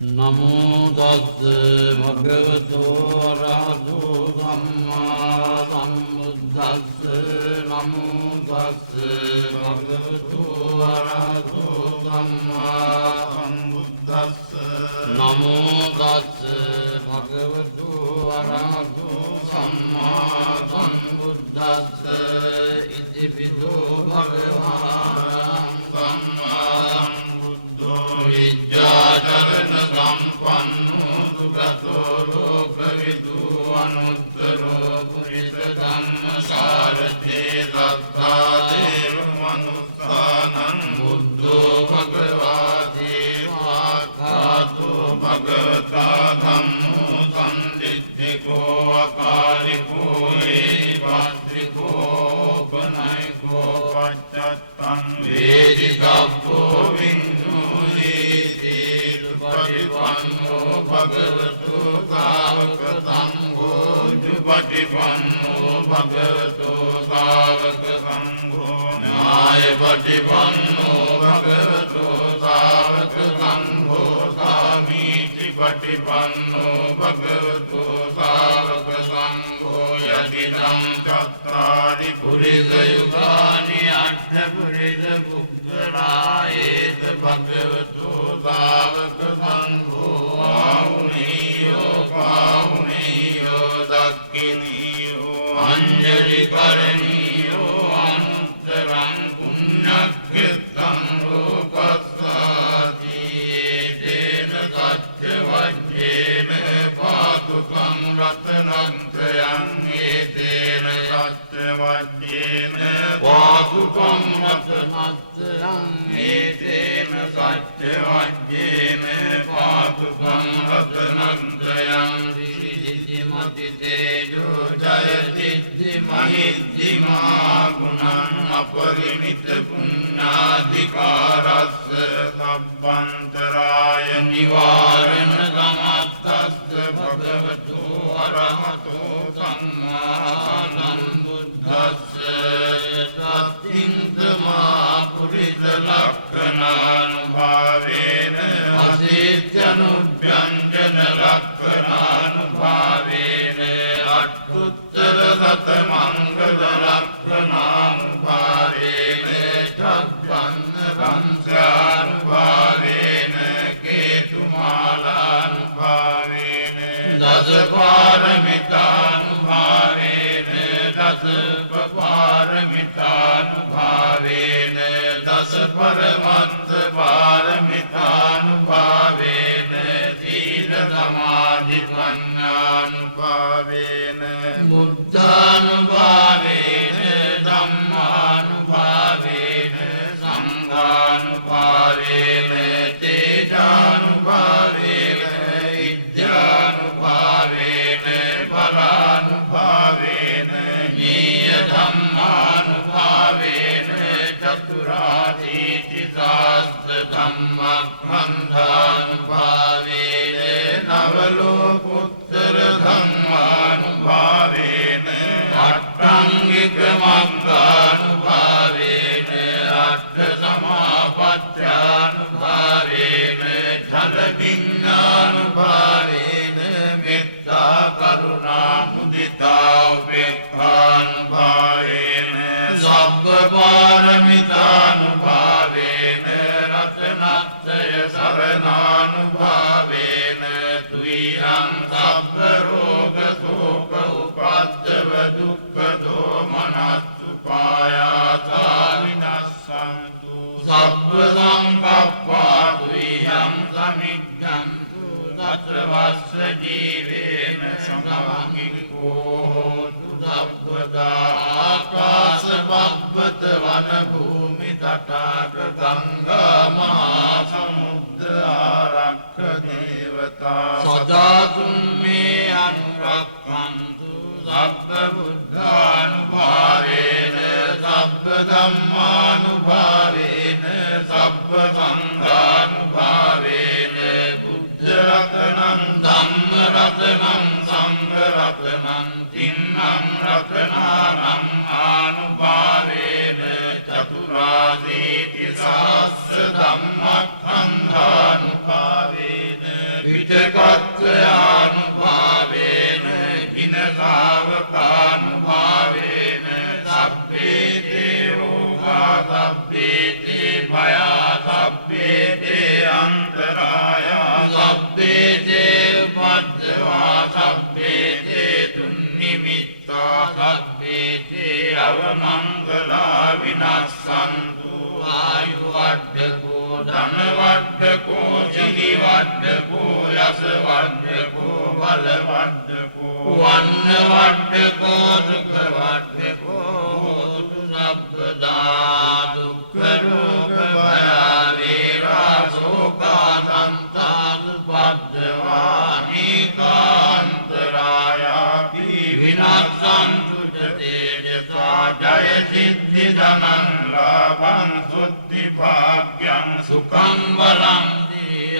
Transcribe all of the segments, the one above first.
නමෝ තස්ස භගවතු අරහතෝ සම්මා සම්බුද්දස්ස නමෝ තස්ස භගවතු අරහතෝ සම්මා සම්බුද්දස්ස නමෝ තස්ස භගවතු අරහතෝ සම්මා සම්බුද්දස්ස ඉතිපිසෝ භගවාන් සම්මා සම්බුද්ධෝ විද්‍යාචරණ සම්පන්නෝ සුගතෝ ලෝකවිදු අනුත්තරෝ පුරිස ධම්මසාරථේ සත්තා දේව මනුස්සානං බුද්ධෝ භගවාදී වාකාතෝ භගවතා ධම්මෝ සම්දිත්තිකෝ අකාලිකෝ ඒවාත්‍රිකෝ පනයිකෝ පච්චත්තං වේදිකබ්බෝ පටිපන්නෝ භගවතු සාවක සංඝෝ පටිපන්නෝ භගවතු සාවක සංඝෝ ඥාය පටිපන්නෝ භගවතු සාවක සංඝෝ සාමීචි පටිපන්නෝ භගවතු සාවක සංඝෝ යතිදං චත්තාරි පුරිස යුගානි අට්ඨ පුරිස පුද්ගලායේත භගවතු සාවක සංඝෝ ආහුනීයෝ පාහුනීයෝ දක්ඛිනීයෝ අංජලි කරණීයෝ අනුත්තරං පුඤ්ඤක්ඛිතං ලෝකස්සාති තේන සච්ච වජ්ජේන පාතුකං රතනං ඒතේන සච්ච වජ්ජේන පාතුකං රතනං ඒතේන සච්ච වජ්ජේන පාතුකං රතනං සිද්ධිමති තේජෝ ජයතිද්ධි මහිද්ධිමා ගුණං අපරිමිත පුඤ්ඤාධිකාරස්ස සබ්බන්තරාය නිවාරණ සමත්තස්ස භගවතු අරහතෝ සම්මා සම්බුද්දස්ස සත්තින්තමා පුරිස ලක්ඛනානුභාවේන අසීත්‍යනුභ්‍යංජන ලක්ඛනානුභාවේන අට්ඨුත්තර සත මංගල ලක්ඛනානුභාවේන චබ්බන්න වංශානුභාවේන කේතුමාලානුභාවේන දසපාරමිතානුභාවේන දසපපාරමිතානුභාවේන දස පරමත්ත පාරමිතානුභාවේන සීල සමාධි ප්‍රඥානුභාවේන බුද්ධානුභාවේන ධම්මානුභාවේන සංඝානුභාවේන තේජානුභාවේන විද්‍යානුභාවේන බලානුභාවේන නීය ධම්මානුභාවේන චතුරාදීති සාස්ත්‍ර ධම්මක්ඛන්ධානුභාවේන නවලෝකුත්තර ධම්මානුභාවේන අට්ඨංගික මග්ගානුභාවේන අට්ඨ සමාපත්ත්‍යානුභාවේන ඡන්ද විඥානුභාවේන මෙත්තා කරුණා මුදිතා උපේක්ඛානුභාවේන සබ්බ පාරමිතානුභාවේන රතනත්‍රය සරණානුභාවේන තුයිහං සබ්බ රෝග ශෝක උපද්දව දුක්ඛ දෝමනස්සුපායාසා විනස්සන්තු සබ්බ සංකප්පා තුයිහං සමිග්ගන්තු තත්‍රවස්ස ජීවේන සමංගිකෝ හෝතු සබ්බදා ආකාශ බබ්බත වන භූමි තටාක ගංගා මහා සමුද්‍ර ආරක්ඛ දේවතා සදාතුම් මේ අනුරක්ඛන්තු සබ්බ බුද්ධානුභාවේන සබ්බ ධම්මානුභාවේන සබ්බ සංඝානුභාවේන බුද්ධ රතනං ධම්ම රතනං සංඝ රතනං තින්නම් රතනානම් ආනුභාවේන චතුරාදීති සාස්ස ධම්මක්ඛන්ධානුභාවේන චිත්තකත්වයානුභාවේන කිනසාවකානුභාවේන සබ්බේතේ රෝගා සබ්බේතේ භයා සබ්බේතේ අන්තරායා සබ්බේතේ උපද්දවා සබ්බේතේ තුන්නිමිත්තා සබ්බේතේ අවමංගලා විනස්සන්තු ආයුවඩ්ඩකෝ ධනවඩ්ඩකෝ සිරිවඩ්ඩකෝ යසවඩ්ඩකෝ බලවඩ්ඩකෝ වන්නවඩ්ඩකෝ සුඛවඩ්ඩකෝ හෝතු සබ්බදා දුක්ඛ රෝග භය වේරා ශෝකා සන්තාන උපද්දවා නීකාන්තරායාති විනාශන්තු තේජසා ජය සිද්ධි ධනං ලාභං සුද්ධි භාග්‍යං සුඛං බලං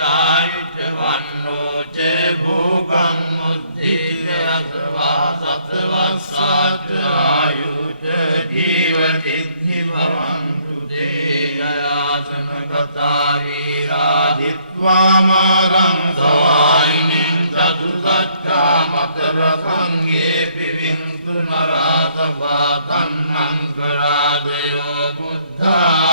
ආයුච වන්නෝ ච භෝගං මුද්ධියස්වා සත්වස්සාච ආයුච ජීවතිද්ධි භවන්තු දේයාසන කතා වීරාදිත්වා මාරං සවායිනින් චතුසච්චා මතර සංඝේ පිවින්තු නරාතවා තන්නං කරාදයෝ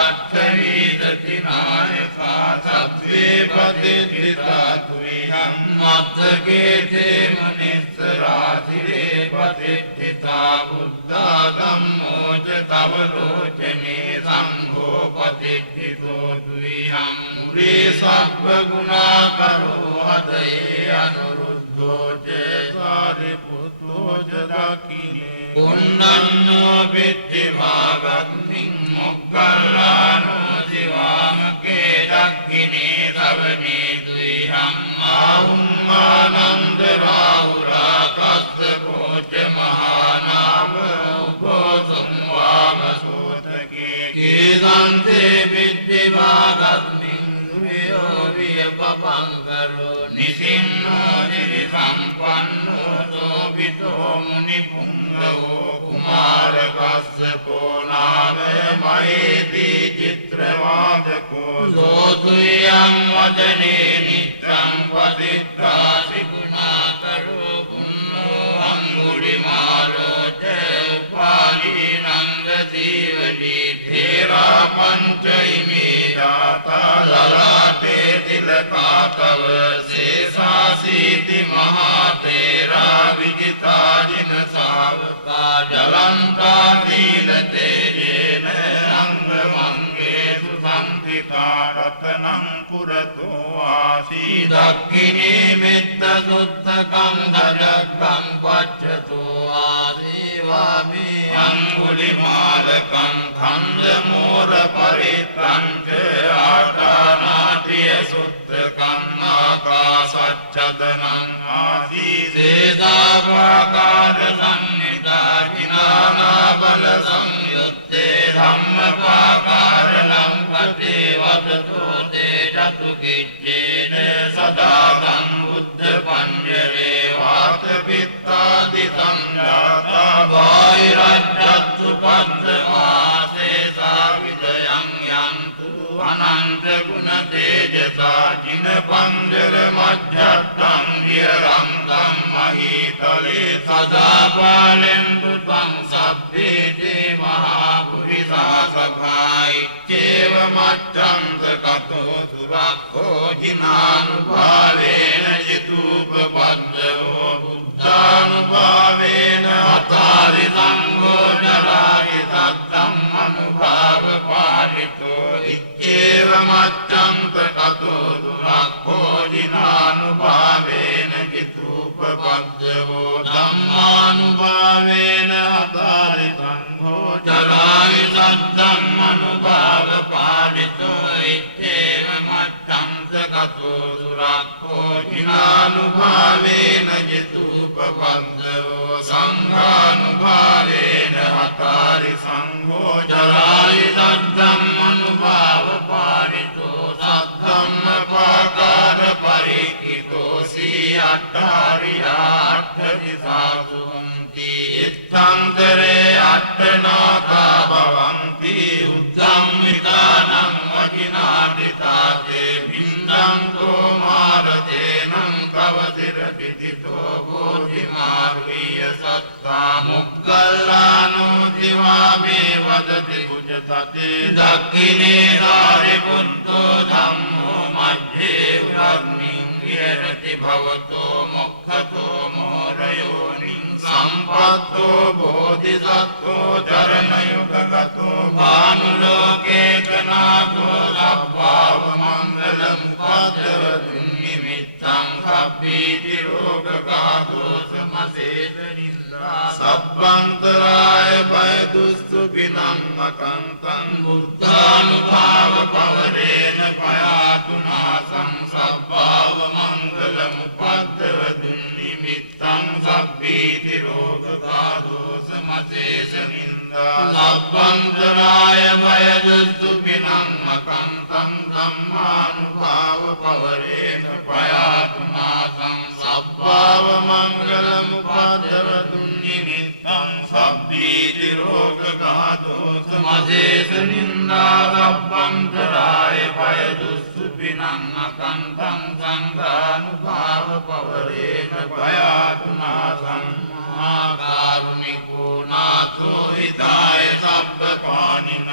බුද්ධාට්ඨවීදති නායකා සබ්බේ පතිත්ථිතා තුයං මත්තකේතේ මනිස්සරාතිරේ පතිත්ථිතා බුද්ධා ධම්මෝ ච තව ලෝචනේ සංඝෝ පතිත්ථිතෝ තුයං මුරේ සබ්බ ගුණා කරෝ හදේ අනුරුද්ධෝ ච සාරිපුත්තෝ ච දකිනේ පුන්නන්නෝ පිට්ඨි මාගත්මින් මොග්ගල්ලානෝ දිවාමකේ දක්ඛිනේ සවනේ දුයිහං ආඋම්මානන්ද රාහුරා කස්සපෝ ච මහානාම උපෝසුම් වාමසෝතකේ කේදන්තේ පිට්ඨි මාගත්මින් වියෝ විය බබංකරෝ නිසින්නෝ නිරිසම්පන්නෝ සෝභිතෝ මුනි පුංගවෝ කුමාර කස්සපෝ නාම මහේදී චිත්‍රවාදකෝ සෝතුයං වදනේ නිත්තං පදිත්තා ත්‍රිගුණා කරෝ පුන්නෝ අංගුලිමාලෝ ච උපාලී නන්ද දීවලී තේරා පංචයිමේ දාතා ලලාටේ තිලකා තව සේසාසීති මහා තේරා විජිතා ජින සාවකා ජලන්තා දීන තේජේන අංගමංගේසු සම්පිතා රතනං පුරතෝ ආසී දක්ඛිනේ මෙත්ත සුත්තකං දජග්ගං පච්චතෝ ආදීවාමි අංගුලිමාලකං ඛණ්ඩ මෝර පරිත්තං ආකානාටිය සුත්තකං ආකාසච්ඡදනං ආදී සේදාවාකාර සංනිදා විනානා බල සංයුත්තේ ධම්මපාකාර ලම්පතේ වදතෝ තේ චතු කිච්චේන සදාගං බුද්ධ පඤ්ඤරේ වාත පිත්තාදි සංජාතා වෛරජ්ජත්තු පද්දමාසේ සාවිදයං යන්තු අනන්ත ගුණ තේජසා ජින පංජර මජ්ජත්තං විරංගම් මහීතලේ සදා පාලෙන්තු ත්වං සබ්බේ දේ මහා පුරිසා සභායි චේව මච්ඡන්ත කතෝ සුරක්ඛෝ ජිනානුභාවේන ජිතූපපද්දෝ බුද්ධානුභාවේන අතාරි සංඝෝ ජරාහි සත්තම් අනුභාව පාරිතෝ ඉච්ඡේව මච්ඡන්ත කතෝ සුරක්ඛෝ ජිනානුභාවේන ජිතූපපද්දෝ ධම්මානුභාවේන අතාරි සංඝෝ ජරාහි සත්තම් අනුභාව පාරිතෝ ඉච්ඡේව මච්ඡන්ත කතෝ සුරක්ඛෝ ජිනානුභාවේන ජිතූපපද්දෝ සංඝානුභාවේන අතාරි සංඝෝ ජරාහි සත්තම් අනුභාව පාරිතෝ සද්ධම්මපාකාර පරික්ඛිතෝ සී අට්ඨාරියා අට්ඨ දිසාසුන්ති ඉත්තන්තරේ අට්ඨනාකා භවන්ති උද්ධම්මිකානං වජිනාදිතාතේ බින්දං කෝ මාරතේනං තිරපිතිතෝ බෝධිමාර්ගීය සත්තා මුක්ඛල්ලානෝ දිවාමේ වදති කුජතතේ දක්ඛිනේ සාරිපුත්තෝ ධම්මෝ මජ්ජේ උරග්නින් විහෙරති භවතෝ මොක්ඛතෝ මෝරයෝනින් සම්පත්තෝ බෝධිසත්වෝ චරණයුගගතෝ භානුලෝකේ කනාගෝ ලබ්භාව මංගලම් පදවතුන් නිමිත්තං සබ්බීති රෝගඝාතෝ සමසේත නින්දා සබ්බන්තරාය බය දුස්සු පිනං අකන්තං බුද්ධානුභාව පවරේන පයාතුනාසං සබ්බාව මංගලම් පදවතුන් නිමිත්තං සබ්බීති රෝගඝාතෝ සමසේත නින්දා සබ්බන්තරාය බය දුස්සු පිනං අකන්තං ධම්මානුභාව පවරේන පයාතුනාසං සබ්බාව මංගලම් පදවතුන් නිමිත්තං සබ්බීති රෝගඝාතෝ සමසේත නින්දා සබ්බන්තරාය බය දුස්සු පිනං අකන්තං සංඝානුභාව පවරේන පයාතුනාසං කාරුණිකෝ නාථෝ හිතාය සබ්බ පානිනං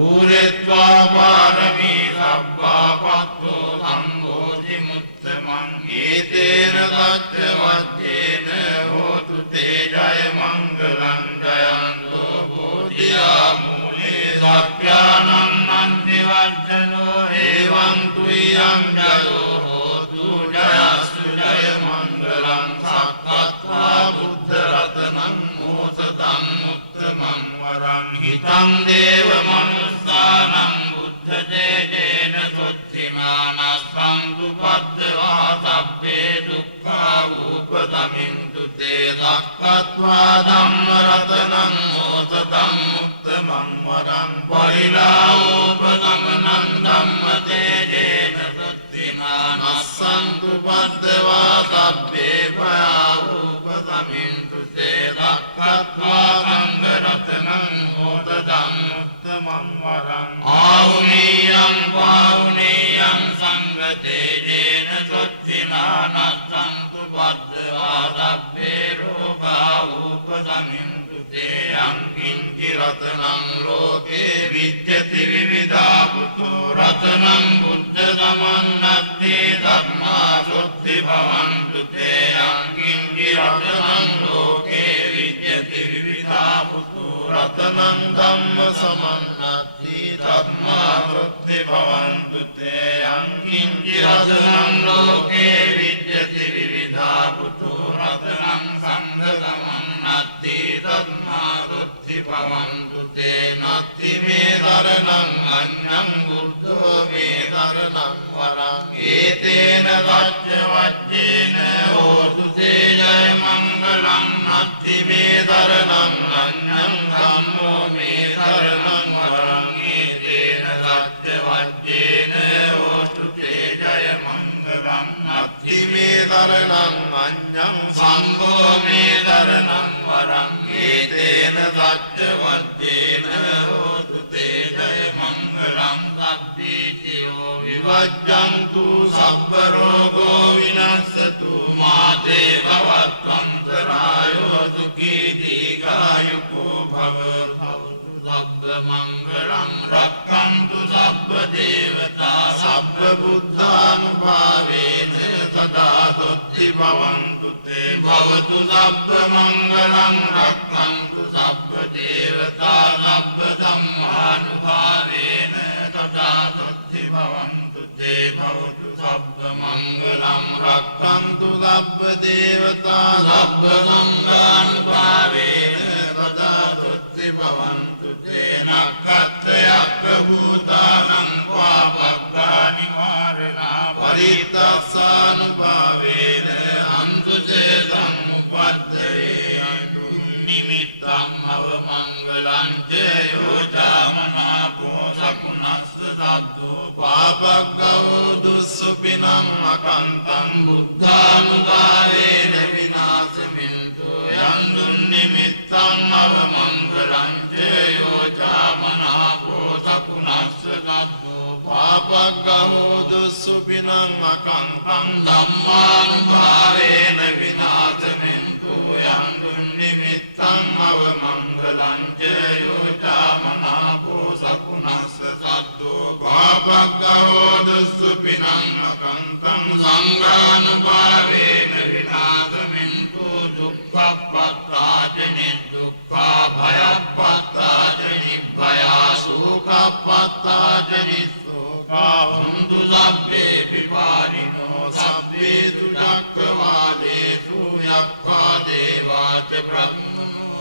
ඌරෙත්වා පාරමී සබ්බාපත්තෝ සම්බෝධි මුත්තමං ඒතේන සච්ච වච්චේන හෝතු තේ ජය මංගලං ජයන්තෝ බෝධියා මූලේ සක්ඛ්‍යානං අන්ති වච්චනෝ එවං තුයං ජයෝ හෝතු ජයස්සු ජය මංගලං සක්කත්වා බුද්ධ රතනං මෝසතං මුත්තමං වරං හිතං දේව මනුස්සානං බුද්ධ දේජේන සොච්චිමානස්සං දුපද්දවා සබ්බේ දුක්ඛා උපදමින්තු තේ සක්කත්වා ධම්ම රතනං මෝසතං මුත්තමං වරං පරිලා උපගමනං ධම්ම දේජේන සොච්චිමානස්සං දුපද්දවා සබ්බේ භයා උපදමින්තු තේ සක්කත්වා ධම්ම රතනං මෝසතං මුත්තමං වරං ආහුනීයං පාහුනීයං සංඝතේජේන සොච්චිනානස්සං තුබද්දවා සබ්බේ රෝගා උපසමින්තු තේ අංකින්චි රතනං ලෝකේ විච්ඡති විවිධා පුතු රතනං බුද්ධ සමන්නත්ති ධම්මා සොත්ති භවන්තු තේ අංකින්චි රතනං ලෝකේ විච්ඡති විවිධා පුතු රතනං ධම්ම සමන්නත්ති ධම්මා සොත්ති භවන්තු තේ අංකින්චි රතනං ලෝකේ විච්ඡති විවිධා පුතු රතනං සංඝ සමන්නත්ති ධම්මා සොත්ති භවන්තු තේ නත්ති මේ දරණං අඤ්ඤං බුද්ධෝ මේ දරණං වරං ඒතේන සච්ච වච්චේන හෝතු තේ ජය මංගලං නත්ති මේ දරණං අඤ්ඤං ධම්මෝ මේ දරණං වරං ඒතේන සච්ච වච්චේන හෝතු තේ ජය මංගලං නත්ති මේ දරණං අඤ්ඤං සංඝෝ මේ දරණං වරං ඒතේන සච්ච වච්චේන හෝතු තේ ජය මංගලං සබ්බීතියෝ විවජ්ජන්තු සබ්බ රෝගෝ විනස්සතු මාතේ භවත්වන්තරායෝ සුඛී දීඝායුකෝ භවතු සබ්බ මංගලං රක්ඛන්තු සබ්බ දේවතා සබ්බ බුද්ධානුභාවේන සදා සොත්ති භවන්තු තේ භවතු සබ්බ මංගලං රක්ඛන්තු සබ්බ දේවතා සබ්බ ධම්මානුභාවේන සදා සොත්ති භවන්තු තේ භවතු සබ්බ මංගලං රක්ඛන්තු සබ්බ දේවතා සබ්බ සංඝානුභාවේන සදා සොත්ති භවන්තු තේ නක්ඛත්‍රයක් භූතානං පාපග්ගානි මාරණා පරිත්තස්සානුභාවේන අන්තුසේ සම්පද්දේ නිමිත්තං අවමංගලං ජයෝ චාමනාපෝ සකුණස්ස සද්දෝ පාපග්ගෝ දුස්සුපිනං අකන්තං බුද්ධානුභාවේන විනාශමින්තු යන්දුන් නිමිත්තං අවමංගලං ජයෝ චාමනාපෝ සකුණස්ස සද්දෝ පාපග්ගෝ දුස්සුපිනං අකන්තං ධම්මානුභාවේන අපග්ගවෝ දුස්සුපිනං සංඝානුභාවේන විනාශමින්තු දුක්ඛප්පත්තාජනි දුක්ඛා භයප්පත්තාජනි භයා සුඛප්පත්තාජනි සෝඛා හුන්තු සබ්බේ පිපානිනෝ සබ්බේ දුක්ඛවාදේසු යක්ඛා දේවාච බ්‍රහ්මෝ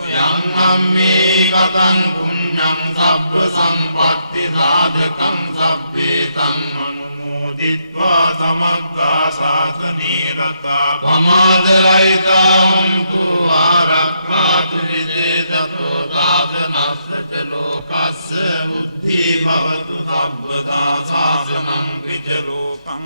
යං අම්මේ කතං පුඤ්ඤං සබ්බ සම්පත්ති සාධකං සබ්බේ තං අනුමෝදිत्वा සමග්ගා සාසනේ රතා පමාදරයිතා හුන්තු ආරක්ඛාතු විදේතෝ දාසනස්ස ලෝකස්ස බුද්ධි භවතු සබ්බදා සාසනං විජලෝකං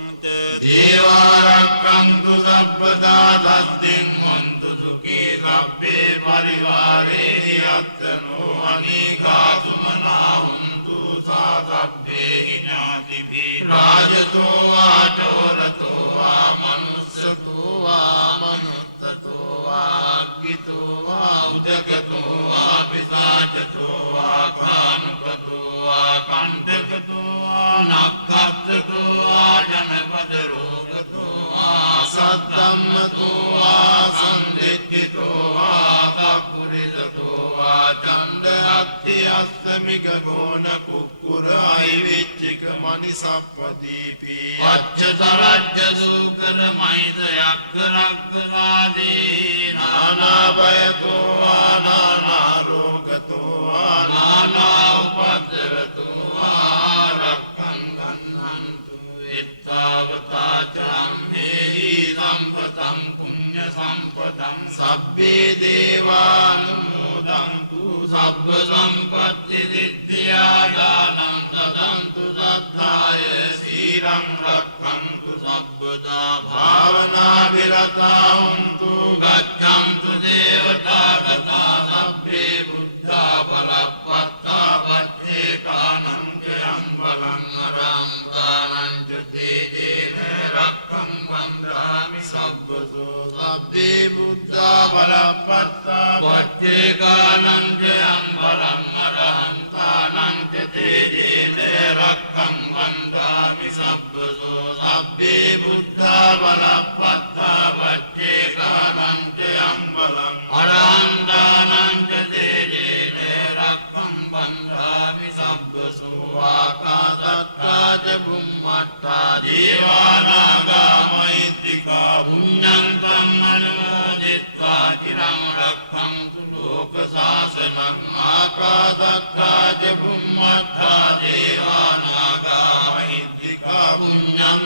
දේවාරක්ඛන්තු සබ්බදා දස්තින් හොන්තු සුඛී සබ්බේ පරිවාරේ යත්තනෝ අනීඝාසුමනා හුන්තු සාසබ්බේ ඥාතිභි රාජතෝ වාචෝරතෝ වා මනුස්සතෝ වා මනුත්තතෝ වා අක්ඛිතෝ වා උදකතෝ වා පිසාචතෝ වා කානුකතෝ වා කණ්ඨකතෝ වා නක්ඛත්තතෝ වා ජනපද රෝගතෝ වා සද්ධම්මතෝ වා සම්දිත්තිතෝ වා තකුරිතතෝ වා චණ්ඩ අත්ථි අස්සමික ගෝණ කුක්කුර අයිවිච්චික මනිසප්පදීපි අච්චතරච්ච සූකර මහිත යක්ඛ රක්ඛනාදී නානා භයතෝ වා නානා රෝගතෝ වා නානා උපද්දවතෝ වා රක්ඛං ගන්නන්තු එත්තාවතා චම්මේහි සම්පතං පුඤ්ඤ සම්පතං සබ්බේ දේවානුමෝදන්තු සබ්බ සම්පත්ති සිද්ධියා දානං දදන්තු සද්ධාය සීලං රක්ඛන්තු සබ්බදා භාවනා විරතා හුන්තු ගච්ඡන්තු දේවතා ගතා සබ්බේ බුද්ධා බලප්පත්තා වච්චේ කානං ජයං බලං අරං තේජේන රක්ඛං වන්දාමි සබ්බසෝ සබ්බේ බුද්ධා බලප්පත්තා වච්චේ කානං ජයං බලං අරහං තේජේන රක්ඛං වන්දාමි සබ්බසෝ සබ්බේ බුද්ධා බලප්පත්තා වච්චේ කානං ජයං බලං අරහං තේජේන රක්ඛං වන්දාමි සබ්බසෝ ආකාසත්තා ච බුම්මත්තා දේවානාගා මහිත්‍තිකා පුඤ්ඤං අනුමෝදිत्वा චිරං රක්ඛන්තු ලෝක සාසනං ආකාසත්තා ච බුම්මත්තා දේවානාගා මහිත්‍තිකා පුඤ්ඤං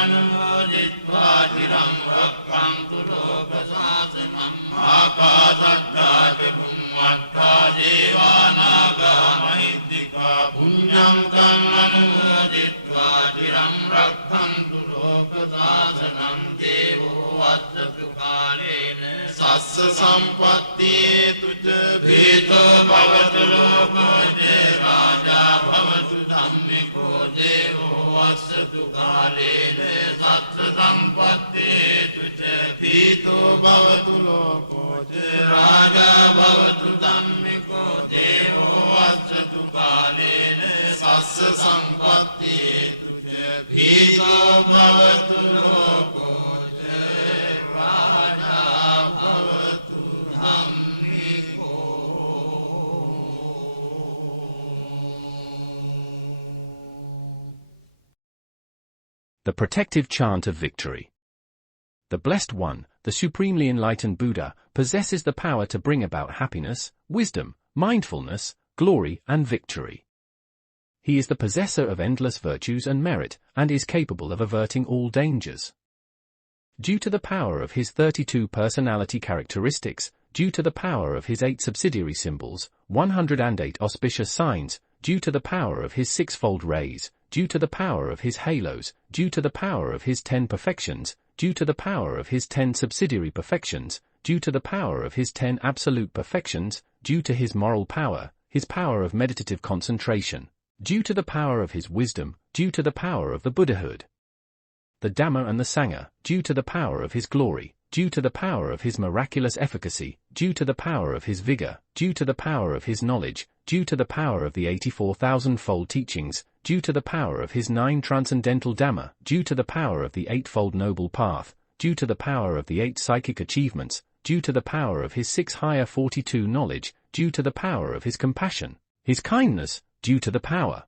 අනුමෝදිत्वा චිරං රක්ඛන්තු ලෝක සාසනං ආකාසත්තා ච බුම්මත්තා දේවානාගා මහිත්‍තිකා පුඤ්ඤං අනුමෝදිत्वा චිරං රක්ඛන්තු ලෝක සාසනං දේවෝ අස්සතු කාලේන සස්ස සම්පත්තියේ තුච භේතෝ භවතු ලෝකෝ ජේ රාජා භවතු ධම්මිකෝ දේවෝ අස්සතු කාලේන සස්ස සම්පත්තියේ තුච භේතෝ භවතු ලෝකෝ ජේ රාජා භවතු ධම්මිකෝ දේවෝ අස්සතු කාලේන සස්ස සම්පත්තියේ තුච භේතෝ භවතු ලෝකෝ ජේ රාජා භවතු ධම්මිකෝ. The protective chant of victory. The Blessed One, the supremely enlightened Buddha, possesses the power to bring about happiness, wisdom, mindfulness, glory, and victory. He is the possessor of endless virtues and merit, and is capable of averting all dangers. Due to the power of his 32 personality characteristics, due to the power of his 8 subsidiary symbols, 108 auspicious signs, due to the power of his 6-fold rays, due to the power of his halos, due to the power of his 10 perfections, due to the power of his 10 subsidiary perfections, due to the power of his 10 absolute perfections, due to his moral power, his power of meditative concentration, due to the power of his wisdom, due to the power of the Buddhahood, the Dhamma and the Sangha, due to the power of his glory, due to the power of his miraculous efficacy, due to the power of his vigor, due to the power of his knowledge, due to the power of the 84,000-fold teachings, due to the power of his 9 transcendental Dhamma, due to the power of the 8-fold noble path, due to the power of the 8 psychic achievements, due to the power of his 6 higher 42 knowledge, due to the power of his compassion, his kindness, due to the power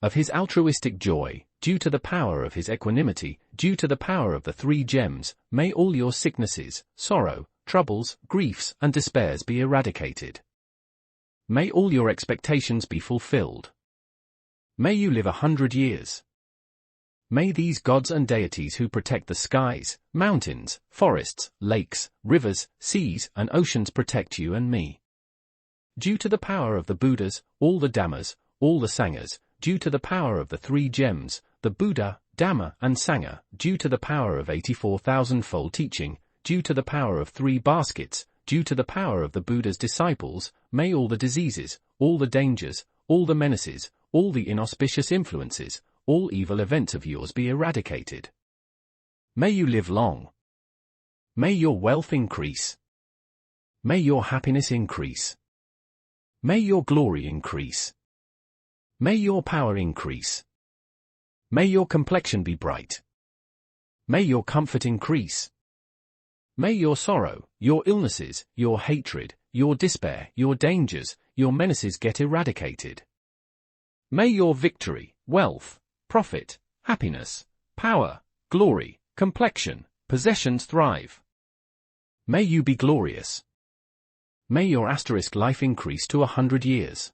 of his altruistic joy, due to the power of his equanimity, due to the power of the 3 gems, may all your sicknesses, sorrow, troubles, griefs, and despairs be eradicated. May all your expectations be fulfilled. May you live 100 years. May these gods and deities who protect the skies, mountains, forests, lakes, rivers, seas, and oceans protect you and me. Due to the power of the Buddhas, all the Dhammas, all the Sanghas, due to the power of the 3 gems, the Buddha, Dhamma, and Sangha, due to the power of 84,000-fold teaching, due to the power of 3 baskets, due to the power of the Buddha's disciples, may all the diseases, all the dangers, all the menaces, all the inauspicious influences, all evil events of yours be eradicated. May you live long. May your wealth increase. May your happiness increase. May your glory increase. May your power increase. May your complexion be bright. May your comfort increase. May your sorrow, your illnesses, your hatred, your despair, your dangers, your menaces get eradicated. May your victory, wealth, profit, happiness, power, glory, complexion, possessions thrive. May you be glorious. May your * life increase to 100 years.